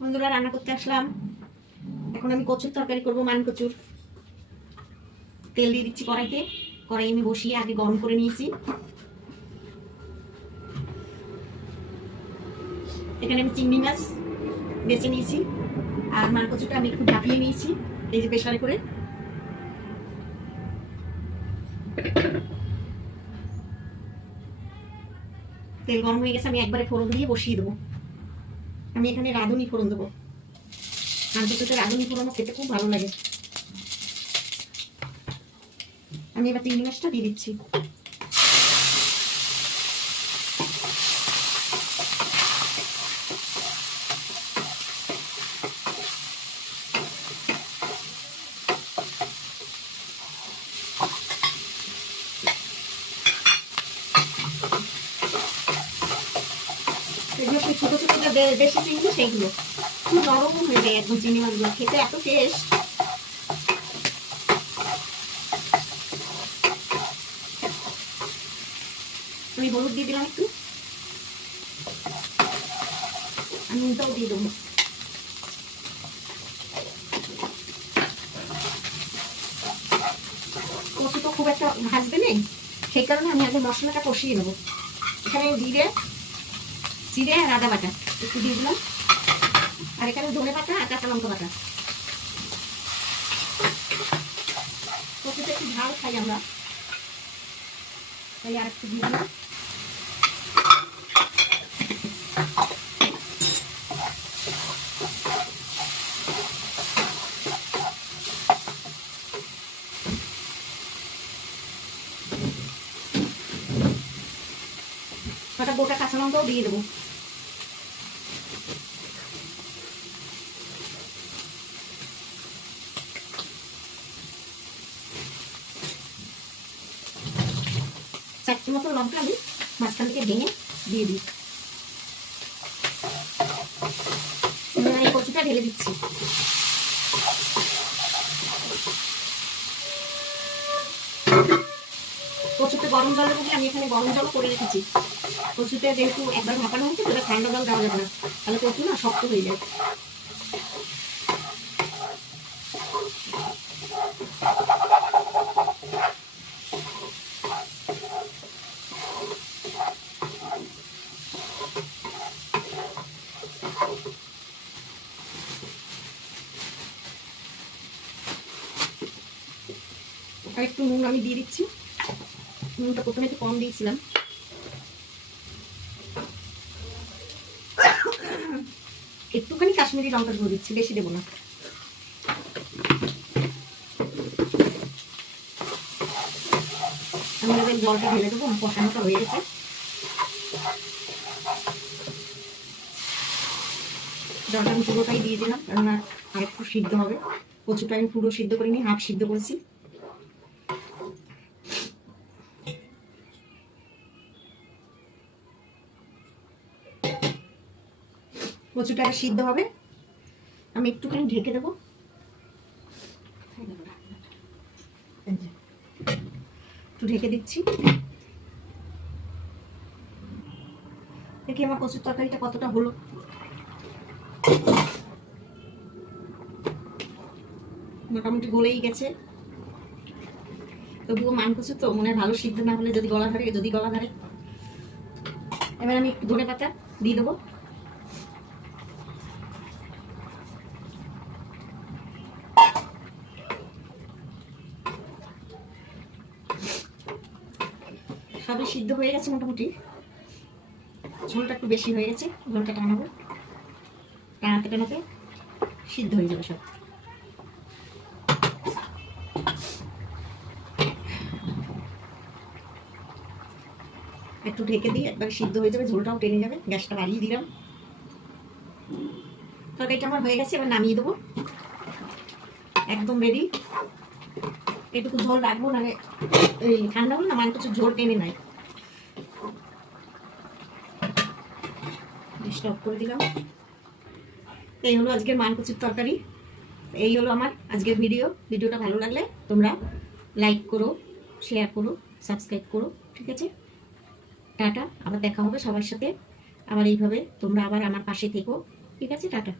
বন্ধুরা, রান্না করতে আসলাম। এখন আমি কচুর তরকারি করবো, মান কচুর। তেল দিয়ে দিচ্ছি কড়াইতে। কড়াই আমি বসিয়ে আগে গরম করে নিয়েছি। এখানে আমি চিংড়ি মাছ বেছে নিয়েছি, আর মান কচুটা আমি একটু ভাপিয়ে নিয়েছি এই যে প্রেসারে করে। তেল গরম হয়ে গেছে, আমি একবারে ফোড়ন দিয়ে বসিয়ে দেবো। আমি এখানে রাঁধুনি ফোড়ন দেবো। মান কচুতে রাঁধুনি ফোড়ন খেতে খুব ভালো লাগে। আমি এবার চিংড়ি মাছটা দিয়ে দিচ্ছি। এগুলো ছোট ছোট দেশি চিংড়ি, সেইগুলো খুব নরম হয়ে যায় একদম। চিংড়ি মাছগুলো খেতে এত টেস্ট। আমি হলুদ দিয়ে দিলাম একটু, আমি নুনটাও দিয়ে দেবো। কচু তো খুব একটা ভাজবে নেই, সেই কারণে আমি আগে মশলাটা কষিয়ে নেবো। এখানে জিরে আর আদা বাটা একটু দিয়ে দিলাম, আর এখানে ধনে পাতা আর কাঁচা লঙ্কা বাটা। কচুটা একটু ঝাল খাই আমরা, তাই আর একটু দিয়ে দিলাম। একটা গোটা কাঁচা লঙ্কাও দিয়ে দেবো। চারটি মতো লঙ্কা আমি মাঝখান থেকে ভেঙে দিয়ে দিই। এই কচুটা ঢেলে দিচ্ছি। কচুতে গরম জল দেবো, আমি এখানে গরম জল করে রেখেছি। কচুতে যেহেতু একবার ভাপানো হয়েছে, সেটা ঠান্ডা জল দেওয়া যাবে না, তাহলে কচু না শক্ত হয়ে যায়। আর একটু নুন আমি দিয়ে দিচ্ছি। নুনটা প্রথমে একটু কম দিয়েছিলাম। একটুখানি কাশ্মীরি লঙ্কা গুঁড়ো দিচ্ছি, বেশি দেবো না। আমি এবার জলটা ঢেলে দেবো, কষানোটা হয়ে গেছে। জলটা আমি পুরোটাই দিয়ে দিলাম, কেননা আর একটু সিদ্ধ হবে। কচুটা আমি পুরো সিদ্ধ করিনি, হাফ সিদ্ধ করেছি। কচুটা সিদ্ধ হবে, আমি একটুখানি ঢেকে দেবো। একটু ঢেকে দিচ্ছি। দেখি আমার কচুর তরকারিটা কতটা হলো। মোটামুটি গলেই গেছে, তবুও মান কচু তো মনে হয় ভালো সিদ্ধ না হলে যদি গলা ধরে। এবার আমি একটু ধনে পাতা দিয়ে দেবো। সবই সিদ্ধ হয়ে গেছে মোটামুটি। ঝোলটা একটু বেশি হয়ে গেছে, ঝোলটা টানাবো। টানাতে সিদ্ধ হয়ে যাবে সব। একটু ঢেকে দিই, একবার সিদ্ধ হয়ে যাবে, ঝোলটাও টেনে যাবে। গ্যাসটা বাড়িয়ে দিলাম। তরকারিটা আমার হয়ে গেছে, এবার নামিয়ে দেবো। একদম রেডি। এটুকু ঝোল রাখবো, নাহলে এই ঠান্ডা হলে না মান কচুর ঝোল টেনে নাই। স্টপ করে দিলাম। এই হলো আজকের মান কচুর তরকারি। এই হলো আমার আজকের ভিডিওটা ভালো লাগলে তোমরা লাইক করো, শেয়ার করো, সাবস্ক্রাইব করো। ঠিক আছে, টাটা। আবার দেখা হবে সবার সাথে। আবার এইভাবে তোমরা আবার আমার পাশে থেকো। ঠিক আছে, টাটা।